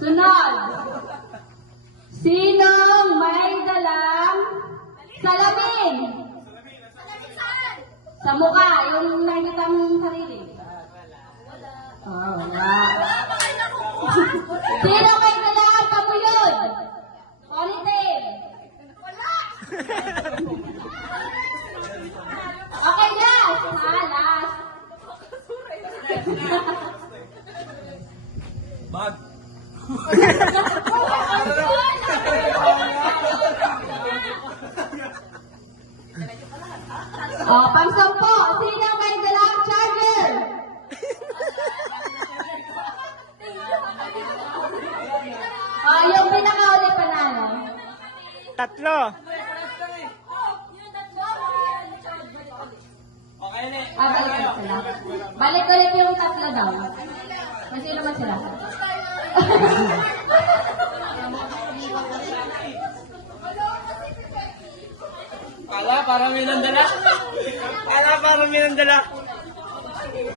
Sunod. Sinong may dalang salamin? Sa mukha, yung nakikita mong sarili. Oh, wala. Sino may dalang pamuyod? Ponytail. Wala. Okay, last. Last. Bag. Pang-sampo. Sino may dalang charger? Yung pinakauli panalo. Tatlo. Balik ulit sila. Balik ulit yung tatlo daw. Kasi naman sila. Para may nandala.